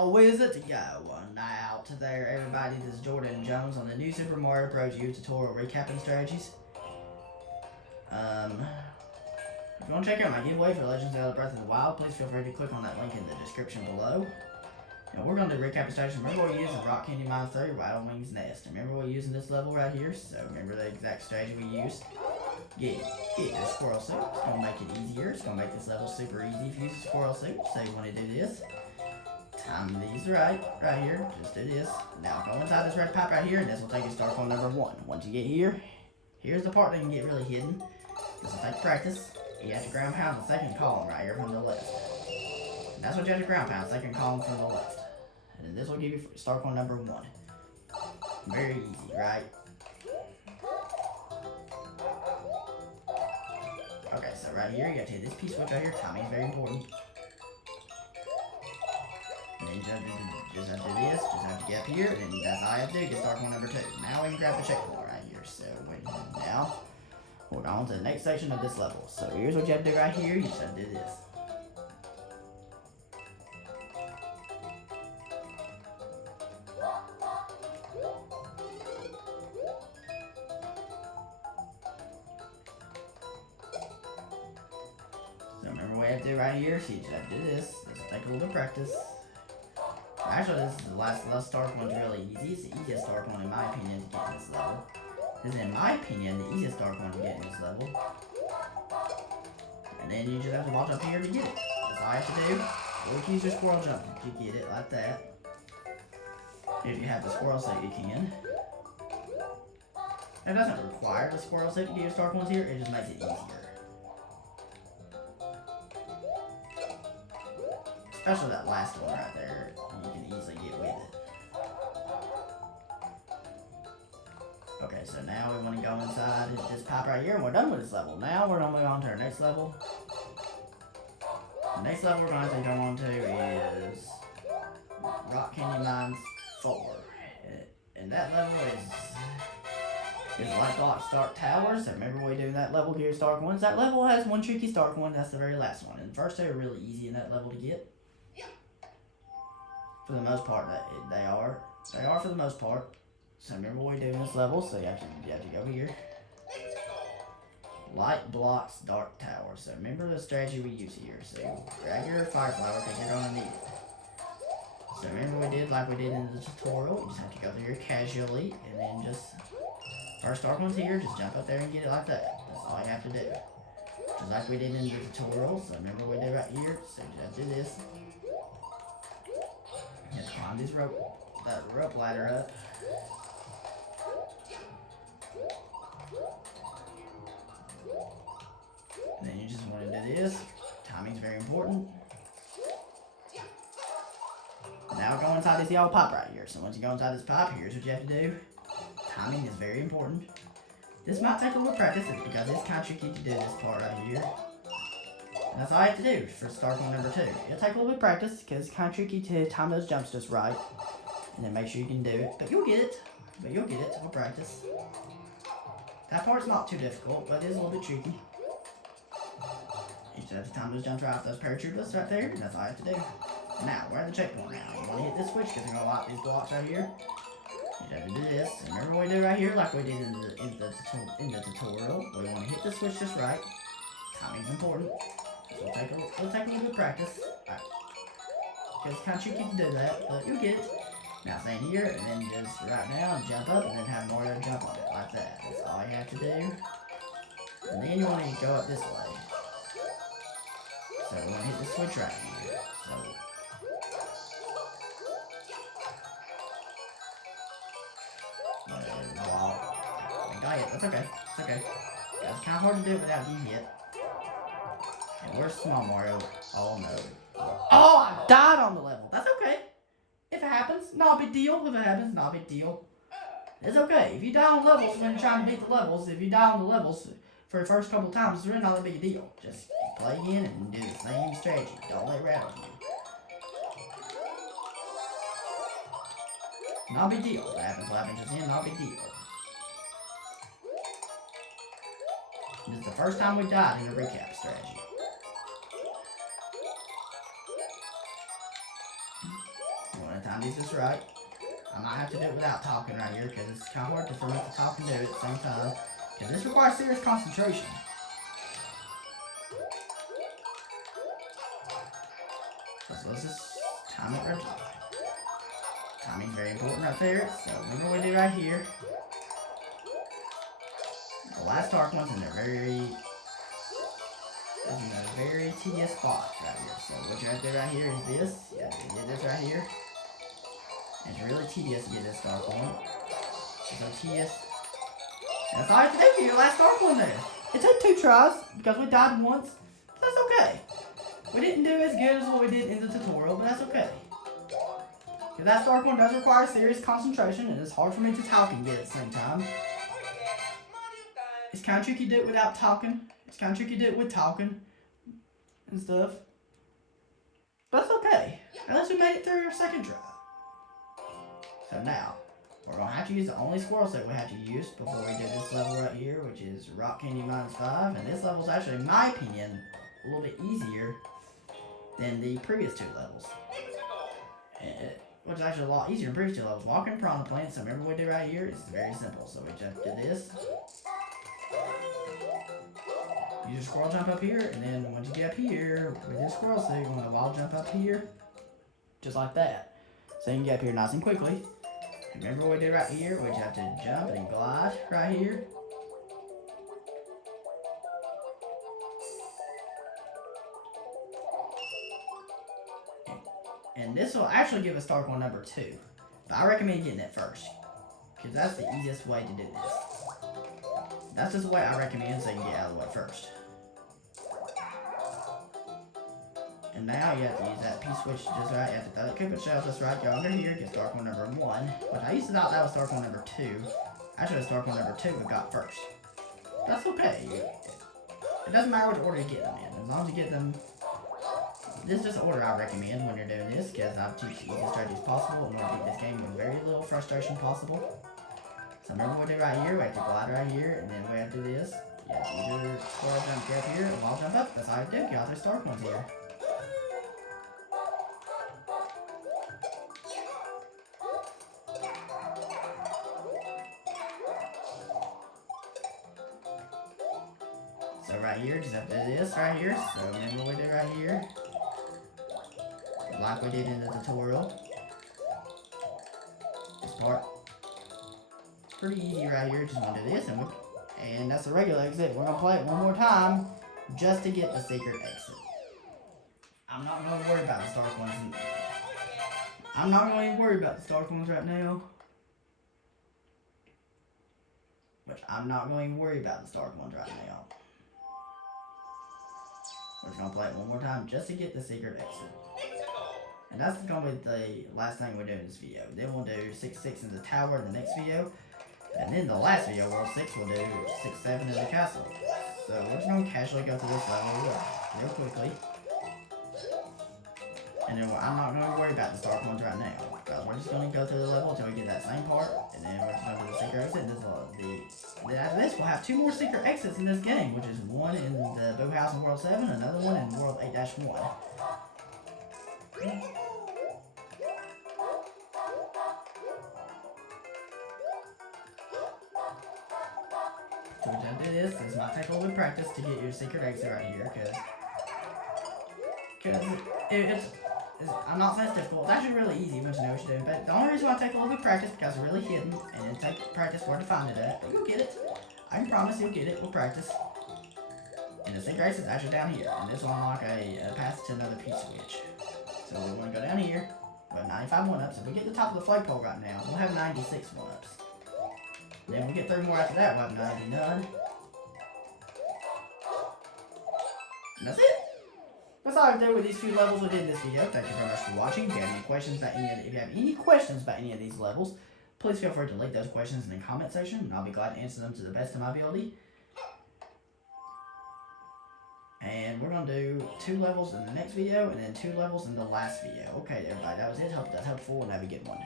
Now is it to go? Now to there, everybody. This is Jordan Jones on the new Super Mario Bros. U tutorial recapping strategies. If you want to check out my giveaway for Legends of Zelda Breath of the Wild, please feel free to click on that link in the description below. Now we're going to do recapping strategies. Remember what we used in Rock Candy Mine 3, Wild Wings Nest. Remember what we used in this level right here? So remember the exact strategy we used. Get the squirrel suit. It's going to make it easier. It's going to make this level super easy if you use the squirrel suit. So you want to do this. Time these right here. Just do this. Now go inside this red pipe right here, and this will take you to star coin number 1. Once you get here, here's the part that can get really hidden. This will take practice. You have to ground pound the second column right here from the left. And that's what you have to ground pound, second column from the left. And then this will give you star coin number 1. Very easy, right? Okay, so right here, you got to hit this P switch right here. Timing is very important. And then you just have to do this, just have to get up here, and that's all I have to do, get star coin number 2. Now we can grab the checkpoint right here. So now we're on to the next section of this level. So here's what you have to do right here, you just have to do this. So remember what you have to do right here, so you just have to do this. This will take a little bit of practice. Actually, this is the last star coin's really easy. It's the easiest star coin in my opinion to get in this level. This is, in my opinion, the easiest star coin to get in this level. And then you just have to watch up here to get it. That's all I have to do. Or you can use your squirrel jump to get it like that. If you have the squirrel suit, you can. It doesn't require the squirrel suit to get your star coins here, it just makes it easier. Especially that last one right there, you can easily get with it. Okay, so now we want to go inside this pipe right here, and we're done with this level. Now we're going to move on to our next level. The next level we're going to go on to is Rock Candy Mine 4. And that level is like Block Start Towers. So remember what we do in that level, get your star coins. That level has one tricky star coin, that's the very last one. And the first two are really easy in that level to get. For the most part, they are for the most part. So remember what we do in this level, so you have to go here. Light blocks dark tower. So remember the strategy we use here. So grab your fire flower because you're gonna need it. So remember what we did like we did in the tutorial. You just have to go through here casually and then just first star coin's here, just jump up there and get it like that. That's all you have to do. Just like we did in the tutorial. So remember what we did right here. So you have to do this. You have to climb this that rope ladder up. And then you just want to do this. Timing's very important. Now go inside this yellow pipe right here. So once you go inside this pipe, here's what you have to do. Timing is very important. This might take a little practice because it's kind of tricky to do this part right here. And that's all I have to do for star coin number 2. It'll take a little bit of practice because it's kind of tricky to time those jumps just right. And then make sure you can do it. But you'll get it. We'll practice. That part's not too difficult, but it is a little bit tricky. You just have to time those jumps right off those paratroopers right there. And that's all I have to do. Now, we're at the checkpoint now. You want to hit this switch because we're going to lock these blocks right here. You have to do this. And remember what we did right here like we did in the tutorial. We want to hit the switch just right. Timing's important. So it'll take a little bit of practice. Alright. Because it's kind of tricky to do that, but you'll get it. Now stand here, and then just right now, jump up, and then have Mario jump on it, like that. That's all you have to do. And then you want to go up this way. So we want to hit the switch right here. So got it. That's okay. It's okay. It's kind of hard to do it without getting hit. And where's Small Mario? Oh no. Oh, I died on the level. That's okay. If it happens, not a big deal. If it happens, not a big deal. It's okay. If you die on levels when you're trying to beat the levels, if you die on the levels for the first couple times, it's really not a big deal. Just play again and do the same strategy. Don't let it rattle you. Not a big deal. If it happens, just then, not a big deal. This is the first time we died in a recap strategy. time these just right. I might have to do it without talking right here because it's kind of hard for me to talk and do it at the same time. Because this requires serious concentration. So let's just time it right. Timing's very important right there. So remember what we do right here. The last dark one's in a very tedious spot right here. So what you have to do right here is this. You have to get this right here. And it's really tedious to get this dark one. It's so tedious. And that's all I have to do for your last dark one there. It took 2 tries because we died once. But that's okay. We didn't do as good as what we did in the tutorial, but that's okay. Because that dark one does require serious concentration, and it's hard for me to talk and get at the same time. It's kind of tricky to do it without talking. It's kind of tricky to do it with talking and stuff. But that's okay. Unless we made it through our second try. So now, we're going to have to use the only squirrel set we have to use before we do this level right here, which is Rock Candy -5. And this level is actually, in my opinion, a little bit easier than the previous 2 levels. Which is actually a lot easier than previous 2 levels. Walking Piranha Plant, so remember what we do right here? It's very simple. So we just do this. You just squirrel jump up here, and then once you get up here, with this squirrel set, you're going to wall jump up here. Just like that. So you can get up here nice and quickly. Remember what we did right here? We just have to jump and glide right here. And this will actually give us dark one number 2. But I recommend getting it first. Because that's the easiest way to do this. That's just the way I recommend, so you can get out of the way first. And now you have to use that P-switch just right. You have to throw that Cupid shell just right. Go under here, get dark one number 1. Which I used to thought that was dark one number 2. Actually, it's dark one number 2 we got first. That's okay. It doesn't matter which order you get them in. As long as you get them... This is just the order I recommend when you're doing this, because I've teach the easiest strategies possible and want to beat this game with very little frustration possible. So remember what we do right here, we have to glide right here, and then we have to do this. You have to either squirrel jump up here, or wall jump up. That's how I do. You got 3 dark ones here. So right here, just have to do this right here. So remember what we did right here. Like we did in the tutorial. This part. Pretty easy right here. Just want to do this, and that's the regular exit. We're going to play it one more time just to get the secret exit. I'm not going to worry about the dark ones. I'm not going to worry about the dark ones right now. Which I'm not going to worry about the dark ones right now. We're just going to play it one more time just to get the secret exit. And that's going to be the last thing we do in this video. Then we'll do 6-6 in the tower in the next video. And then the last video, World 6, we'll do 6-7 in the castle. So we're just going to casually go through this level real quickly. And then I'm not going to worry about the dark ones right now. Because we're just going to go through the level until we get that same part. And then we're just going to do the secret exit. Then after this, we'll have 2 more secret exits in this game. Which is one in the Boo House in World 7. Another one in World 8-1. So we're gonna do this. This might take a little bit of practice to get your secret exit right here, because I'm not saying it's difficult. It's actually really easy once you know what you're doing. But the only reason why I take a little bit of practice because it's really hidden, and it takes practice where to find it at. But you'll get it. I can promise you'll get it with practice. And the secret exit is actually down here, and this will unlock a path to another P-switch. So we're going to go down here. We have 95 1-ups. If we get to the top of the flagpole right now, we'll have 96 1-ups. Then we'll get 3 more after that. We'll have 99. And that's it. That's all I have to do with these few levels we did in this video. Thank you very much for watching. If you have any questions about any of these levels, please feel free to leave those questions in the comment section, and I'll be glad to answer them to the best of my ability. And we're going to do 2 levels in the next video, and then 2 levels in the last video. Okay, everybody, that was it. Hope that's helpful, and have a good one.